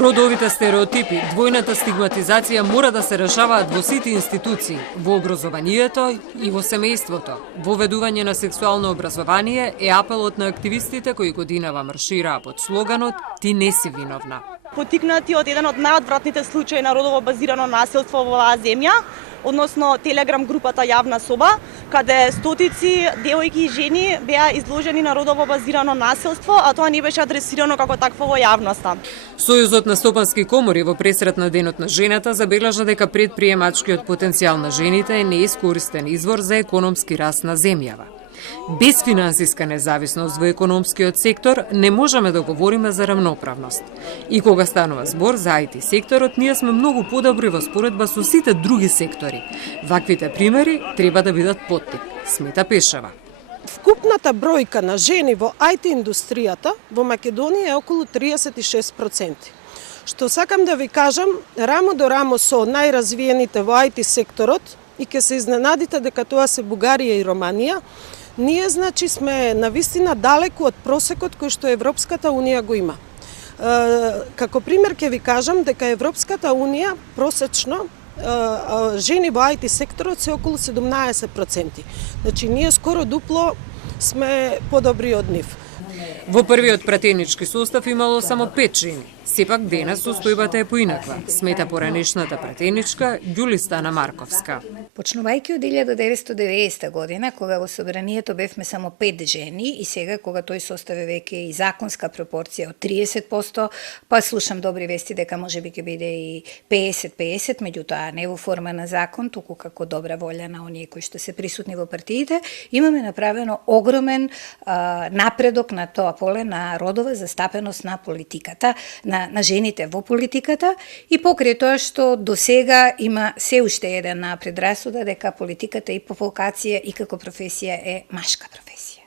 Родовите стереотипи, двојната стигматизација мора да се решаваат во сите институции, во образованието и во семејството. Воведување на сексуално образование е апелот на активистите кои годинава маршираа под слоганот "Ти не си виновна". Потикнати од еден од најодвратните случаи на родово базирано насилство во оваа земја, односно Телеграм групата Јавна соба, каде стотици девојки и жени беа изложени на родово базирано насилство, а тоа не беше адресирано како такво во јавноста. Сојузот на стопански комори во пресрет на Денот на жената забележа дека предприемачкиот потенцијал на жените е неискористен извор за економски раст на земјава. Без финансиска независност во економскиот сектор не можеме да говориме за рамноправност. И кога станува збор за IT секторот, ние сме многу подобри во споредба со сите други сектори. Ваквите примери треба да бидат поттик, смета Пешева. Вкупната бројка на жени во IT индустријата во Македонија е околу 36%. Што сакам да ви кажам, рамо до рамо со најразвиените во IT секторот, и ќе се изненадите дека тоа се Бугарија и Романија, ние значи сме навистина далеку од просекот кој што Европската Унија го има. Како пример ќе ви кажам дека Европската Унија просечно жени во IT секторот се околу 17%. Значи ние скоро дупло сме подобри од нив. Во првиот пратенички состав имало само 5 жени. Сепак денес состојбата е поинаква, смета поранешната пратеничка Ѓулистана Марковска. Почнувајќи од 1990 година, кога во собранието бевме само 5 жени и сега кога тој состав е веќе и законска пропорција од 30%, па слушам добри вести дека можеби ќе биде и 50-50, меѓутоа не во форма на закон, туку како добра волја на оние кои што се присутни во партиите, имаме направено огромен напредок на тоа поле на родова застапеност на политиката, на жените во политиката и покрај тоа што до сега има се уште еден предрасуда дека политиката и по вокација и како професија е машка професија.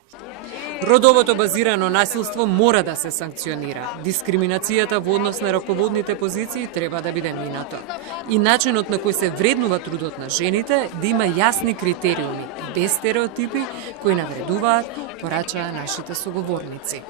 Родовото базирано насилство мора да се санкционира. Дискриминацијата во однос на раководните позиции треба да биде минато. И начинот на кој се вреднува трудот на жените да има јасни критериуми, без стереотипи кои навредуваат, порачаа нашите соговорници.